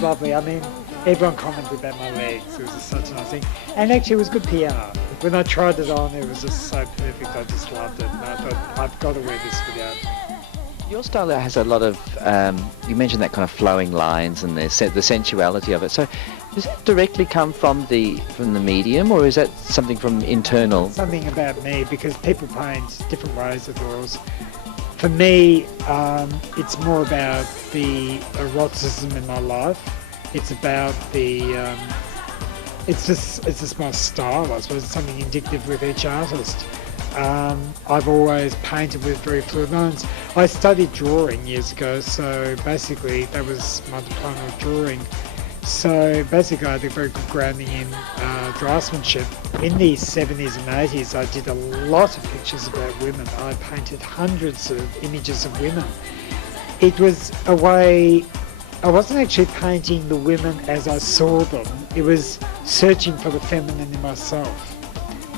Lovely. I mean, everyone commented about my legs. It was just such a nice thing. And actually, it was good PR. When I tried it on, it was just so perfect. I just loved it. And I thought, I've got to wear this for the album. Your style has a lot of, you mentioned that kind of flowing lines and the sensuality of it. So does that directly come from the medium, or is that something from internal? Something about me, because people paint different ways of yours. For me, it's more about the eroticism in my life. It's about the, it's just my style, I suppose. It's something indicative with each artist. I've always painted with very fluid lines. I studied drawing years ago, so basically that was my diploma of drawing. So basically I had a very good grounding in draftsmanship. In the 70s and 80s I did a lot of pictures about women. I painted hundreds of images of women. It was a way, I wasn't actually painting the women as I saw them, it was searching for the feminine in myself.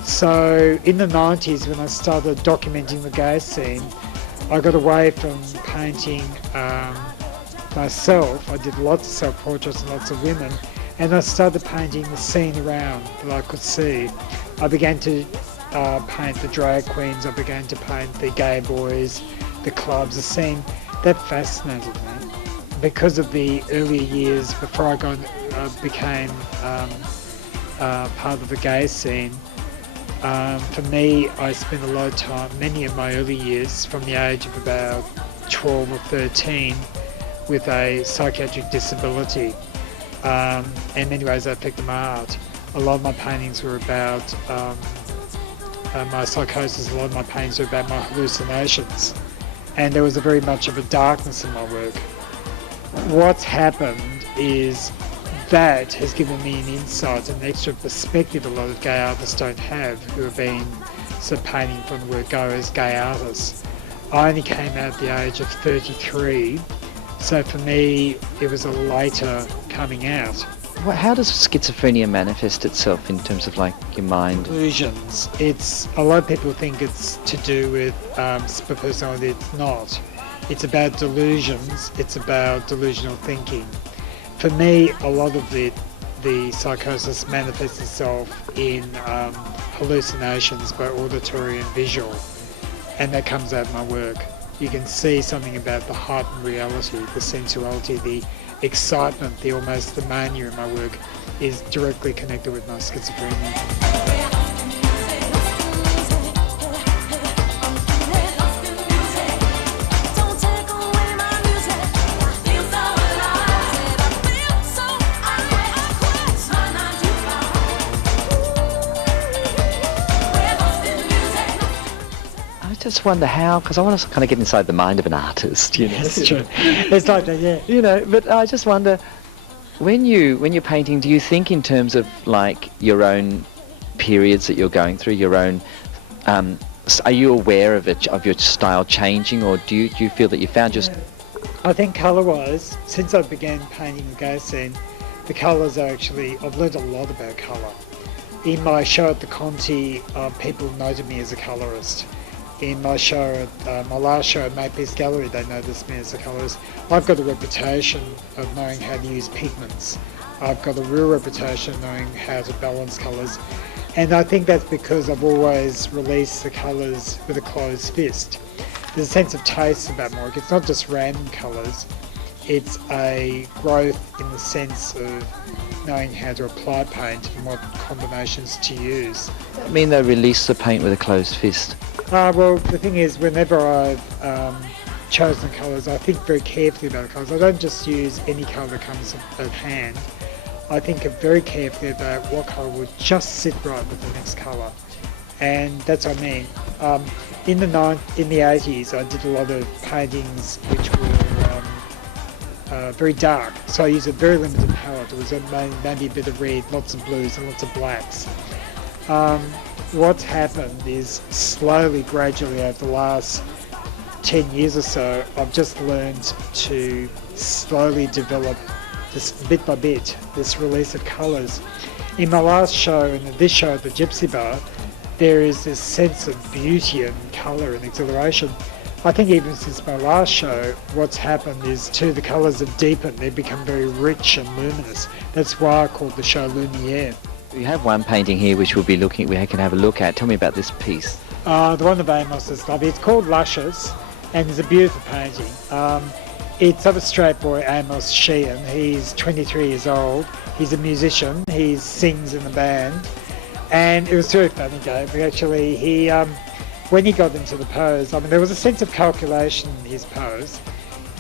So in the 90s when I started documenting the gay scene, I got away from painting myself. I did lots of self-portraits and lots of women, and I started painting the scene around that I could see. I began to paint the drag queens, I began to paint the gay boys, the clubs, the scene. That fascinated me because of the earlier years before I became part of the gay scene. For me, I spent a lot of time, many of my early years, from the age of about 12 or 13, with a psychiatric disability. In many ways that affected my art. A lot of my paintings were about my psychosis, a lot of my paintings were about my hallucinations. And there was very much of a darkness in my work. What's happened is that has given me an insight, an extra perspective a lot of gay artists don't have, who have been sort of painting from the word go as gay artists. I only came out at the age of 33, so for me it was a later coming out. Well, how does schizophrenia manifest itself in terms of like your mind? Delusions. It's, a lot of people think it's to do with split personality. It's not. It's about delusions, it's about delusional thinking. For me, a lot of the psychosis manifests itself in hallucinations, both auditory and visual, and that comes out in my work. You can see something about the heightened reality, the sensuality, the excitement, the mania in my work is directly connected with my schizophrenia. I just wonder how, because I want to kind of get inside the mind of an artist, you know. That's true. It's like that, yeah. You know, but I just wonder, when you're painting, do you think in terms of like your own periods that you're going through, your own, are you aware of it, of your style changing, or do you feel that you found just? I think colour-wise, since I began painting the gay scene, the colours are actually, I've learned a lot about colour. In my show at the Conti, people noted me as a colourist. In my show, my last show at Makepeace Gallery, they noticed me as a colourist. I've got a reputation of knowing how to use pigments. I've got a real reputation of knowing how to balance colours. And I think that's because I've always released the colours with a closed fist. There's a sense of taste about my work. It's not just random colours. It's a growth in the sense of knowing how to apply paint and what combinations to use. Does that mean they release the paint with a closed fist? Well, the thing is, whenever I've chosen colours, I think very carefully about the colours. I don't just use any colour that comes at hand. I think very carefully about what colour would just sit right with the next colour. And that's what I mean. In the 80s, I did a lot of paintings which were very dark, so I used a very limited palette. It was maybe a bit of red, lots of blues and lots of blacks. What's happened is slowly, gradually over the last 10 years or so, I've just learned to slowly develop this bit by bit, this release of colours. In my last show and this show at the Gypsy Bar, there is this sense of beauty and colour and exhilaration. I think even since my last show, what's happened is too, the colours have deepened. They've become very rich and luminous. That's why I called the show Lumiere. We have one painting here which we can have a look at. Tell me about this piece. The one of Amos is lovely. It's called Luscious, and it's a beautiful painting. It's of a straight boy, Amos Sheehan. He's 23 years old. He's a musician. He sings in a band. And it was very funny, Dave. Actually, when he got into the pose, I mean, there was a sense of calculation in his pose.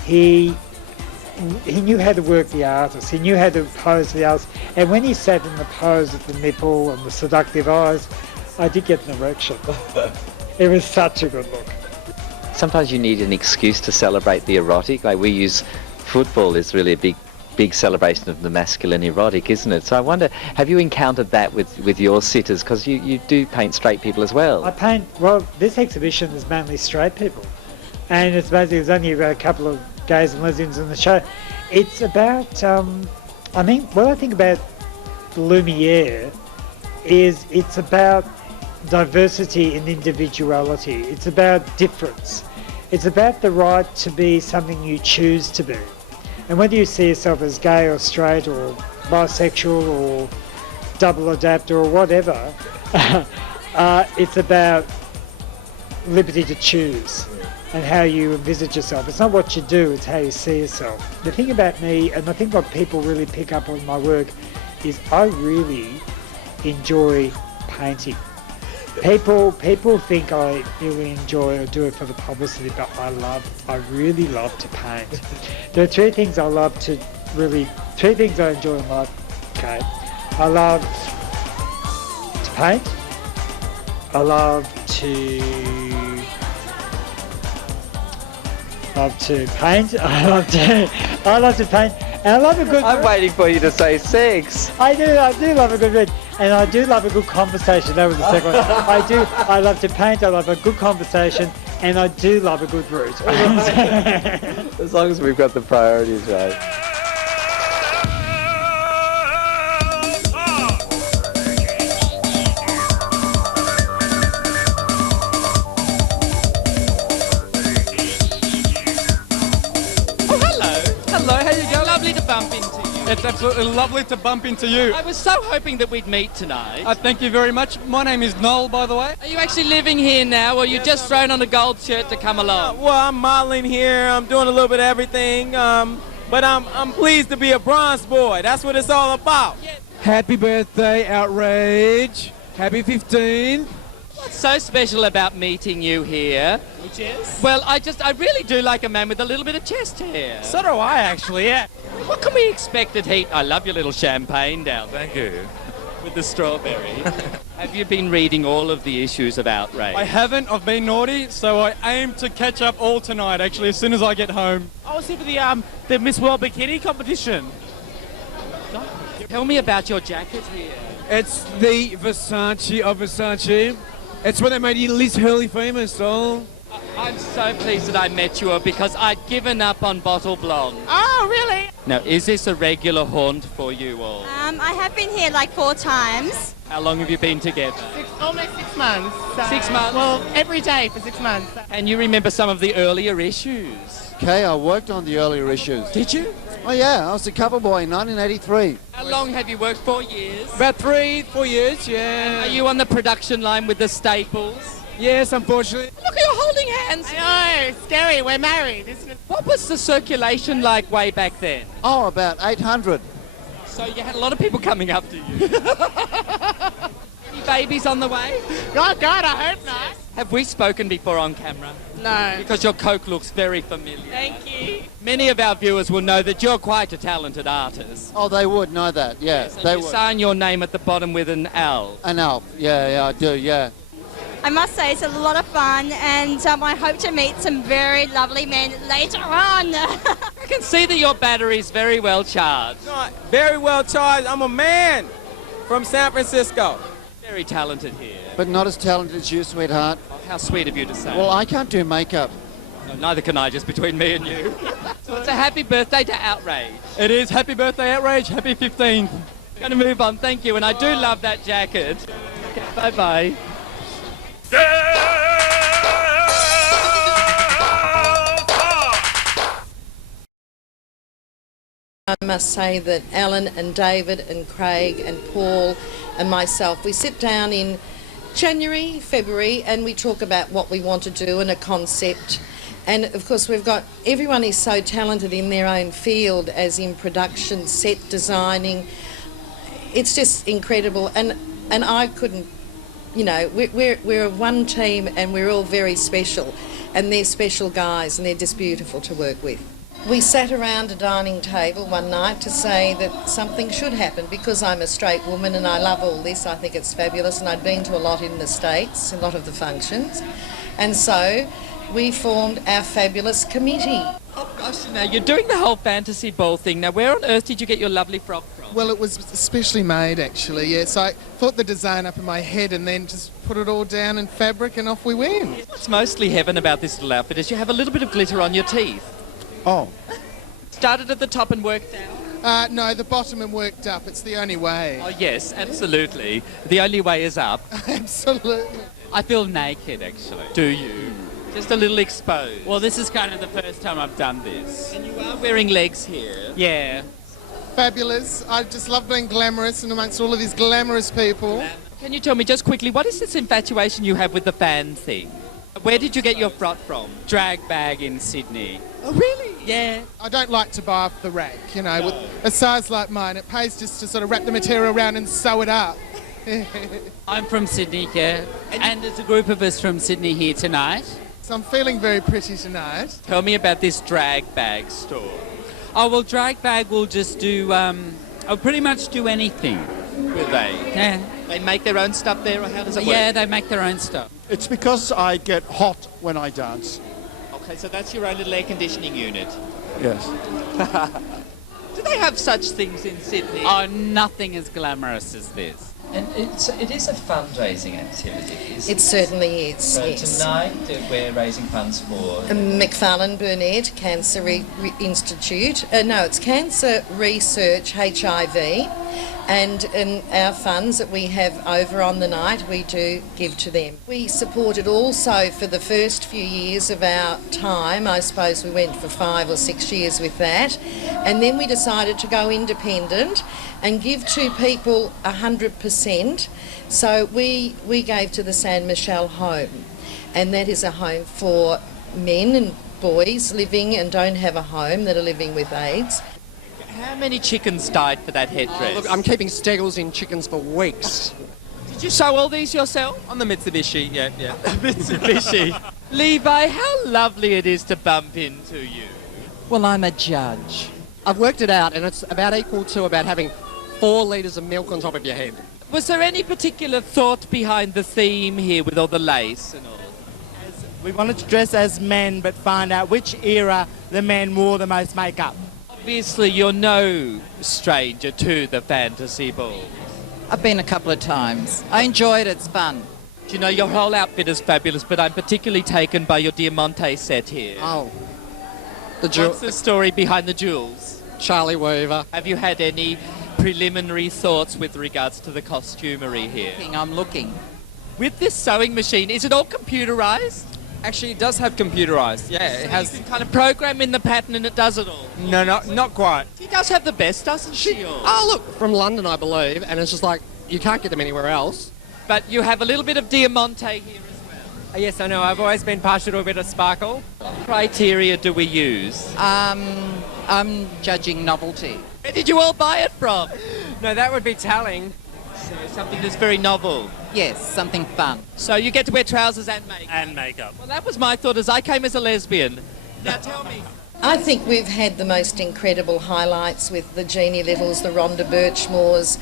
He knew how to work the artist. He knew how to pose the artist. And when he sat in the pose with the nipple and the seductive eyes, I did get an erection. It was such a good look. Sometimes you need an excuse to celebrate the erotic. Like we use football is really a big celebration of the masculine erotic, isn't it? So I wonder, have you encountered that with your sitters? Because you do paint straight people as well. Well, this exhibition is mainly straight people. And it's basically, there's only a couple of gays and lesbians in the show. It's about, what I think about Lumiere is it's about diversity and individuality. It's about difference. It's about the right to be something you choose to be. And whether you see yourself as gay or straight or bisexual or double adapter or whatever, it's about liberty to choose and how you envisage yourself. It's not what you do, it's how you see yourself. The thing about me, and I think what people really pick up on my work, is I really enjoy painting. People think I really enjoy or do it for the publicity, but I really love to paint. There are three things I enjoy in life, okay? I love to paint, I love to paint, I love to paint, and I love a good... I'm waiting for you to say sex. I do love a good read, and I do love a good conversation. That was the second one. I love to paint, I love a good conversation, and I do love a good root. As long as we've got the priorities right. Bump into you. It's absolutely lovely to bump into you. I was so hoping that we'd meet tonight. Thank you very much. My name is Noel, by the way. Are you actually living here now, or you just thrown on a gold shirt to come along? Well, I'm modeling here. I'm doing a little bit of everything. But I'm pleased to be a bronze boy. That's what it's all about. Yeah. Happy birthday, Outrage. Happy 15. What's so special about meeting you here? Which is? Well, I really do like a man with a little bit of chest hair. So do I, actually, yeah. What can we expect at Heat? I love your little champagne down there. Thank you. With the strawberry. Have you been reading all of the issues of Outrage? I haven't. I've been naughty, so I aim to catch up all tonight, actually, as soon as I get home. I was here for the Miss World Bikini competition. Tell me about your jacket here. It's the Versace of Versace. It's what they made Liz Hurley famous, doll. I'm so pleased that I met you because I'd given up on Bottle Blonde. Oh, really? Now, is this a regular haunt for you all? I have been here like 4 times. How long have you been together? Almost 6 months. 6 months? Well, every day for 6 months. And you remember some of the earlier issues? Kaye, I worked on the earlier issues. Did you? Oh yeah, I was a cover boy in 1983. How long have you worked? 4 years? About 3-4 years, yeah. Are you on the production line with the Staples? Yes, unfortunately. Look, you're holding hands. I know, scary. We're married, isn't it? What was the circulation like way back then? Oh, about 800. So you had a lot of people coming up to you. Any babies on the way? Oh, God, I hope not. Have we spoken before on camera? No. Because your coke looks very familiar. Thank you. Many of our viewers will know that you're quite a talented artist. Oh, they would know that, yeah. So they you would. sign your name at the bottom with an L. An Aleph, yeah, I do, yeah. I must say it's a lot of fun, and I hope to meet some very lovely men later on. I can see that your battery's very well charged. No, very well charged. I'm a man from San Francisco. Very talented here. But not as talented as you, sweetheart. Oh, how sweet of you to say. Well, I can't do makeup. No, neither can I, just between me and you. So it's a happy birthday to Outrage. It is. Happy birthday, Outrage. Happy 15th. Going to move on, thank you. And I do love that jacket. Okay, bye-bye. I must say that Alan and David and Craig and Paul and myself, we sit down in January, February, and we talk about what we want to do and a concept. And of course everyone is so talented in their own field, as in production, set designing. It's just incredible, and I couldn't, we're one team and we're all very special, and they're special guys and they're just beautiful to work with. We sat around a dining table one night to say that something should happen, because I'm a straight woman and I love all this. I think it's fabulous, and I'd been to a lot in the States, a lot of the functions. And so we formed our fabulous committee. Oh gosh, now you're doing the whole fantasy ball thing. Now where on earth did you get your lovely frock from? Well, it was specially made, actually, yeah. So I thought the design up in my head and then just put it all down in fabric and off we went. What's mostly heaven about this little outfit is you have a little bit of glitter on your teeth. Oh. Started at the top and worked down? No, the bottom and worked up. It's the only way. Oh yes, absolutely. The only way is up. Absolutely. I feel naked, actually. Do you? Just a little exposed. Well, this is kind of the first time I've done this. And you are wearing legs here. Yeah. Fabulous. I just love being glamorous and amongst all of these glamorous people. Can you tell me just quickly, what is this infatuation you have with the fan thing? Where did you get your frock from? Drag bag in Sydney. Oh, really? Yeah. I don't like to buy off the rack, with a size like mine. It pays just to sort of wrap the material around and sew it up. I'm from Sydney, yeah. And there's a group of us from Sydney here tonight. So I'm feeling very pretty tonight. Tell me about this drag bag store. Oh, well, drag bag will just do, I'll pretty much do anything. Will they? Yeah. They make their own stuff there, or how does it work? Yeah, they make their own stuff. It's because I get hot when I dance. Okay, so that's your own little air conditioning unit. Yes. Do they have such things in Sydney? Oh, nothing as glamorous as this. And it is a fundraising activity, isn't it? It certainly is, So yes. tonight we're raising funds for... McFarlane Barnett Cancer Institute. It's Cancer Research HIV, and our funds that we have over on the night, we do give to them. We supported also for the first few years of our time. I suppose we went for 5 or 6 years with that, and then we decided to go independent and give to people 100%. So we gave to the San Michelle Home, and that is a home for men and boys living and don't have a home that are living with AIDS. How many chickens died for that headdress? Look, I'm keeping steggles in chickens for weeks. Did you sew all these yourself? On the Mitsubishi, yeah. Mitsubishi. Levi, how lovely it is to bump into you. Well, I'm a judge. I've worked it out, and it's about equal to about having 4 litres of milk on top of your head. Was there any particular thought behind the theme here with all the lace and all? We wanted to dress as men, but find out which era the men wore the most makeup. Obviously, you're no stranger to the fantasy ball. I've been a couple of times. I enjoy it, it's fun. Do you know, your whole outfit is fabulous, but I'm particularly taken by your Diamante set here. Oh. What's the story behind the jewels? Charlie Weaver. Have you had any preliminary thoughts with regards to the costumery here? I'm looking. With this sewing machine, is it all computerised? Actually, it does have computerised, yeah. So it has. you can kind of program in the pattern and it does it all? No, not quite. She does have the best, doesn't she? Oh, look, from London, I believe, and it's just like, you can't get them anywhere else. But you have a little bit of Diamante here as well. Yes, I know. I've always been partial to a bit of sparkle. What criteria do we use? I'm judging novelty. Where did you all buy it from? No, that would be telling. So something that's very novel. Yes, something fun. So you get to wear trousers and makeup. And makeup. Well, that was my thought as I came as a lesbian. Now tell me. I think we've had the most incredible highlights with the Jeannie Littles, the Rhonda Birchmores,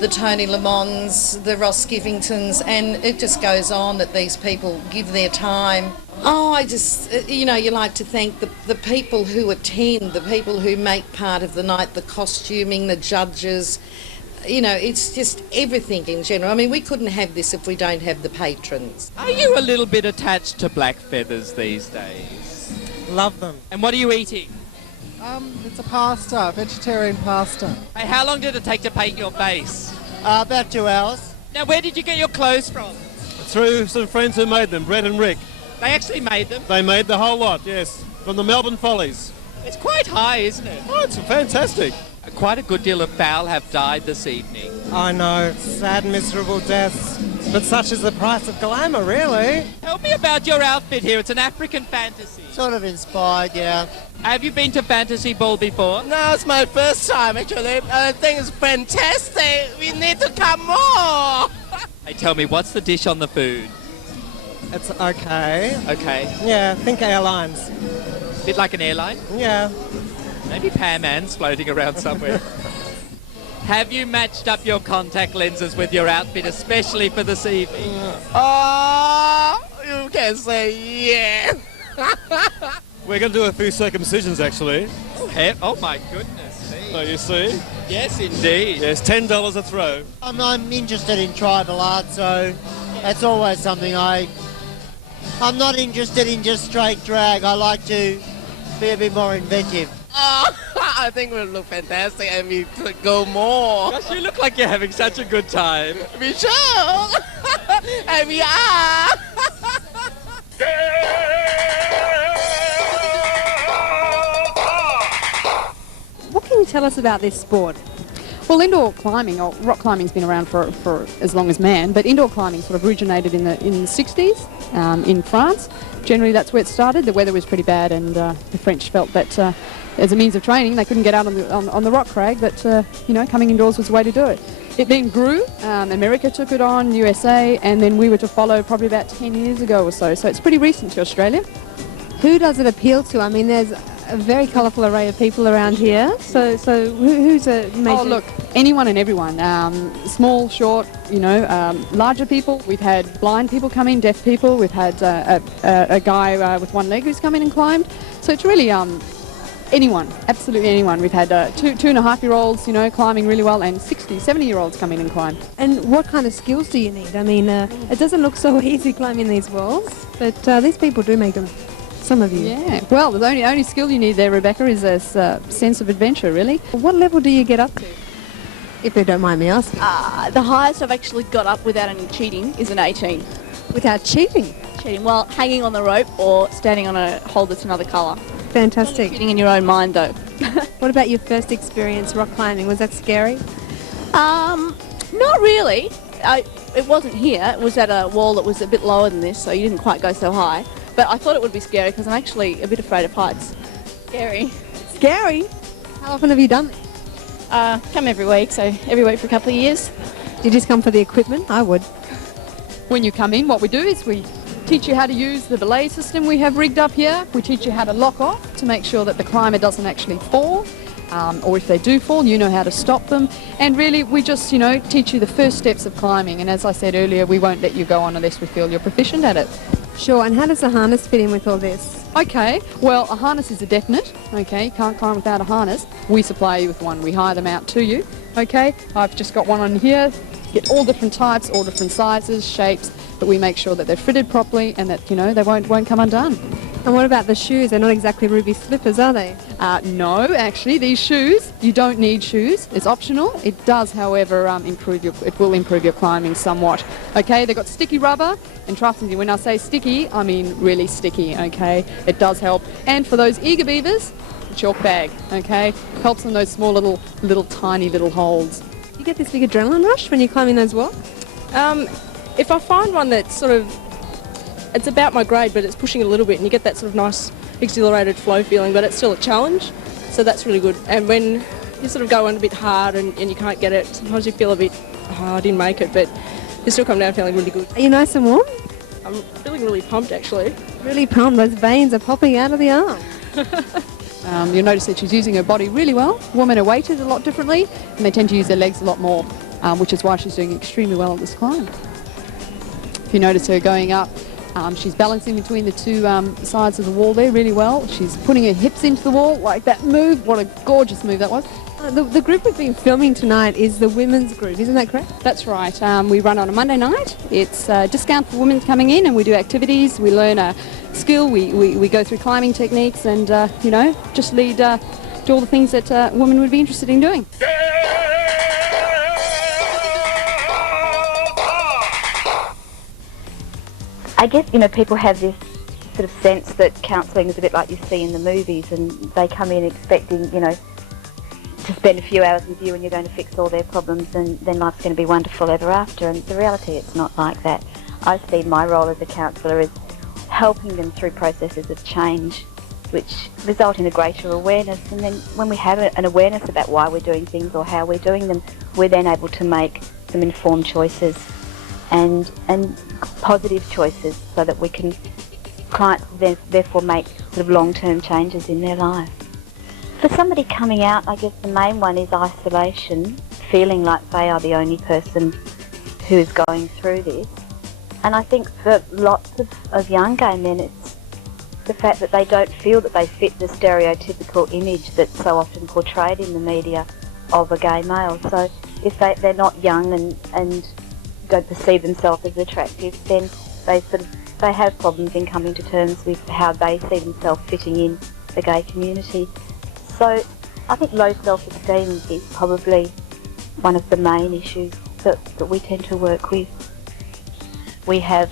the Tony Lamons, the Ross Skivingtons, and it just goes on that these people give their time. Oh, I just, you like to thank the people who attend, the people who make part of the night, the costuming, the judges. It's just everything in general. I mean, we couldn't have this if we don't have the patrons. Are you a little bit attached to black feathers these days? Love them. And what are you eating? It's a pasta, vegetarian pasta. Hey, how long did it take to paint your face? About 2 hours. Now, where did you get your clothes from? Through some friends who made them, Brett and Rick. They actually made them? They made the whole lot, yes. From the Melbourne Follies. It's quite high, isn't it? Oh, it's fantastic. Quite a good deal of fowl have died this evening. I know, sad, miserable deaths. But such is the price of glamour, really. Tell me about your outfit here. It's an African fantasy. Sort of inspired, yeah. Have you been to Fantasy Ball before? No, it's my first time, actually. I think it's fantastic. We need to come more. Hey, tell me, what's the dish on the food? It's okay. Okay. Yeah, think airlines. Bit like an airline? Yeah. Maybe Pam Ann's floating around somewhere. Have you matched up your contact lenses with your outfit, especially for this evening? Oh, you can say yeah. We're going to do a few circumcisions, actually. Oh my goodness. So you see? Yes, indeed. Yes, $10 a throw. I'm interested in tribal art, so that's always something I'm not interested in just straight drag. I like to be a bit more inventive. Oh, I think we'll look fantastic and we could go more. Gosh, you look like you're having such a good time. We sure. And we are. What can you tell us about this sport? Well, indoor climbing, or rock climbing's been around for as long as man, but indoor climbing sort of originated in the 60s in France. Generally, that's where it started. The weather was pretty bad, and the French felt that as a means of training, they couldn't get out on the rock crag, but coming indoors was the way to do it. It then grew. America took it on, USA, and then we were to follow probably about 10 years ago or so. So it's pretty recent to Australia. Who does it appeal to? I mean, there's a very colourful array of people around here. So who's a major... Oh, look, anyone and everyone. Small, short, larger people. We've had blind people come in, deaf people. We've had a guy with one leg who's come in and climbed. So it's really anyone, absolutely anyone. We've had 2.5-year-olds, climbing really well, and 60, 70-year-olds come in and climb. And what kind of skills do you need? I mean, it doesn't look so easy climbing these walls, but these people do make them. Some of you. Yeah. Well, the only skill you need there, Rebecca, is a sense of adventure, really. What level do you get up to? If you don't mind me asking. The highest I've actually got up without any cheating is an 18. Without cheating? Well, hanging on the rope or standing on a hole that's another colour. Fantastic. Cheating in your own mind, though. What about your first experience rock climbing? Was that scary? Not really. It wasn't here. It was at a wall that was a bit lower than this, so you didn't quite go so high. But I thought it would be scary because I'm actually a bit afraid of heights. Scary. Scary? How often have you done this? Come every week, so every week for a couple of years. Do you just come for the equipment? I would. When you come in, what we do is we teach you how to use the belay system we have rigged up here. We teach you how to lock off to make sure that the climber doesn't actually fall. Or if they do fall, you know how to stop them. And really, we just, teach you the first steps of climbing. And as I said earlier, we won't let you go on unless we feel you're proficient at it. Sure, and how does the harness fit in with all this? Okay, well, a harness is a definite, okay? You can't climb without a harness. We supply you with one. We hire them out to you, okay? I've just got one on here. Get all different types, all different sizes, shapes, but we make sure that they're fitted properly and that, they won't come undone. And what about the shoes? They're not exactly ruby slippers, are they? No, actually, these shoes, you don't need shoes. It's optional. It does, however, it will improve your climbing somewhat. Okay, they've got sticky rubber, and trust me, when I say sticky, I mean really sticky, okay? It does help. And for those eager beavers, the chalk bag, okay? Helps in those small little tiny little holes. You get this big adrenaline rush when you're climbing those walls? If I find one that's sort of, it's about my grade, but it's pushing it a little bit, and you get that sort of nice exhilarated flow feeling, but it's still a challenge, so that's really good. And when you sort of go on a bit hard and you can't get it, sometimes you feel a bit, I didn't make it, but they still come down feeling really good. Are you nice and warm? I'm feeling really pumped, actually. Really pumped. Those veins are popping out of the arm. You'll notice that she's using her body really well. Women are weighted a lot differently, and they tend to use their legs a lot more, which is why she's doing extremely well at this climb. If you notice her going up, she's balancing between the two sides of the wall there really well. She's putting her hips into the wall like that move. What a gorgeous move that was. The group we've been filming tonight is the women's group, isn't that correct? That's right. We run on a Monday night. It's a discount for women coming in, and we do activities. We learn a skill. We go through climbing techniques and, you know, just lead to all the things that women would be interested in doing. I guess, you know, people have this sort of sense that counselling is a bit like you see in the movies, and they come in expecting, you know, to spend a few hours with you and you're going to fix all their problems and then life's going to be wonderful ever after. And the reality, it's not like that. I see my role as a counsellor as helping them through processes of change which result in a greater awareness, and then when we have an awareness about why we're doing things or how we're doing them, we're then able to make some informed choices and positive choices so that we can, clients therefore make sort of long-term changes in their life. For somebody coming out, I guess the main one is isolation, feeling like they are the only person who is going through this. And I think for lots of young gay men, it's the fact that they don't feel that they fit the stereotypical image that's so often portrayed in the media of a gay male. So if they're not young and don't perceive themselves as attractive, then they have problems in coming to terms with how they see themselves fitting in the gay community. So I think low self-esteem is probably one of the main issues that we tend to work with. We have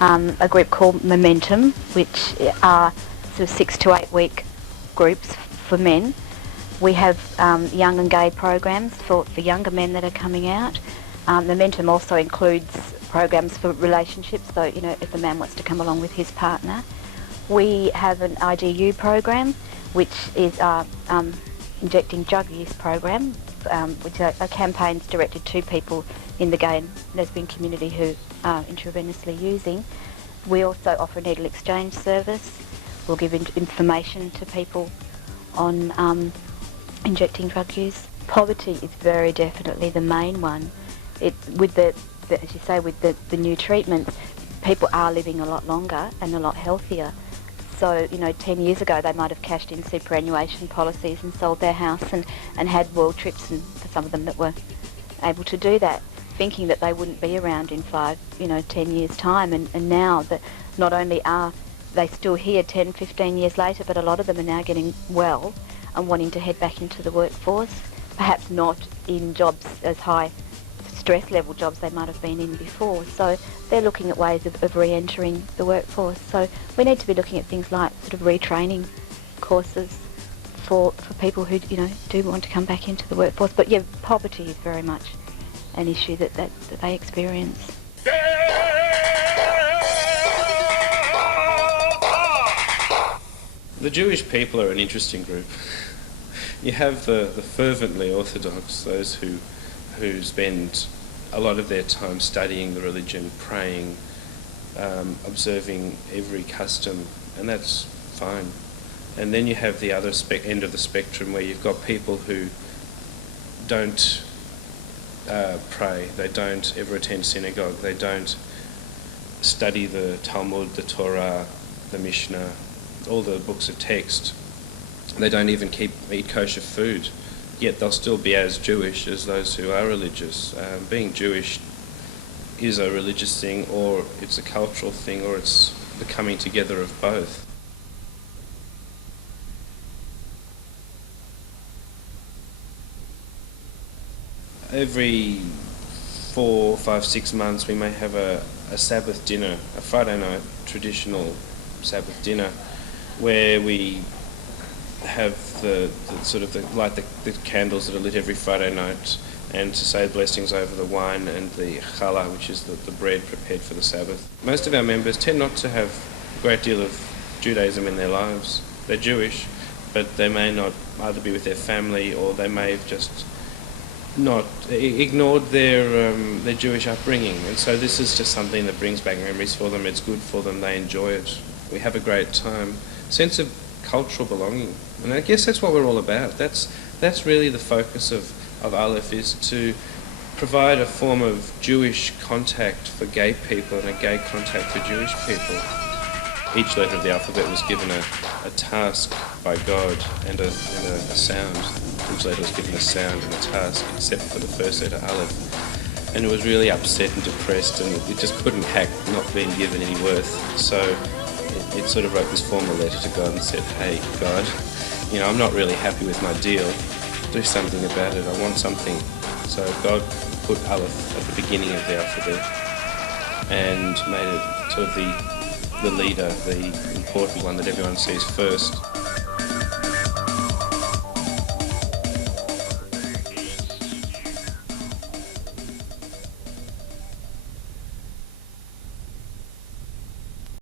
a group called Momentum, which are sort of 6 to 8 week groups for men. We have young and gay programs for younger men that are coming out. Momentum also includes programs for relationships, so, you know, if a man wants to come along with his partner. We have an IDU program, which is injecting drug use program, which are campaigns directed to people in the gay and lesbian community who are intravenously using. We also offer a needle exchange service. We'll give information to people on injecting drug use. Poverty is very definitely the main one. With as you say, with the new treatments, people are living a lot longer and a lot healthier. So, you know, 10 years ago they might have cashed in superannuation policies and sold their house and had world trips, and for some of them that were able to do that, thinking that they wouldn't be around in 10 years' time. And now that not only are they still here 10, 15 years later, but a lot of them are now getting well and wanting to head back into the workforce, perhaps not in jobs as high stress level jobs they might have been in before. So they're looking at ways of re-entering the workforce. So we need to be looking at things like sort of retraining courses for people who, you know, do want to come back into the workforce. But yeah, poverty is very much an issue that they experience. The Jewish people are an interesting group. You have the fervently Orthodox, those who spend a lot of their time studying the religion, praying, observing every custom, and that's fine. And then you have the other end of the spectrum where you've got people who don't pray, they don't ever attend synagogue, they don't study the Talmud, the Torah, the Mishnah, all the books of text. They don't even eat kosher food, yet they'll still be as Jewish as those who are religious. Being Jewish is a religious thing, or it's a cultural thing, or it's the coming together of both. Every 4, 5, 6 months we may have a Sabbath dinner, a Friday night traditional Sabbath dinner, where we have light the candles that are lit every Friday night, and to say blessings over the wine and the challah, which is the bread prepared for the Sabbath. Most of our members tend not to have a great deal of Judaism in their lives. They're Jewish, but they may not either be with their family, or they may have just ignored their Jewish upbringing, and so this is just something that brings back memories for them. It's good for them. They enjoy it. We have a great time. Sense of cultural belonging, and I guess that's what we're all about. That's really the focus of Aleph, is to provide a form of Jewish contact for gay people and a gay contact for Jewish people. Each letter of the alphabet was given a task by God and a sound. Each letter was given a sound and a task, except for the first letter, Aleph. And it was really upset and depressed, and it just couldn't hack not being given any worth. So it sort of wrote this formal letter to God and said, hey, God, I'm not really happy with my deal. Do something about it. I want something. So God put Aleph at the beginning of the alphabet and made it sort of the leader, the important one that everyone sees first.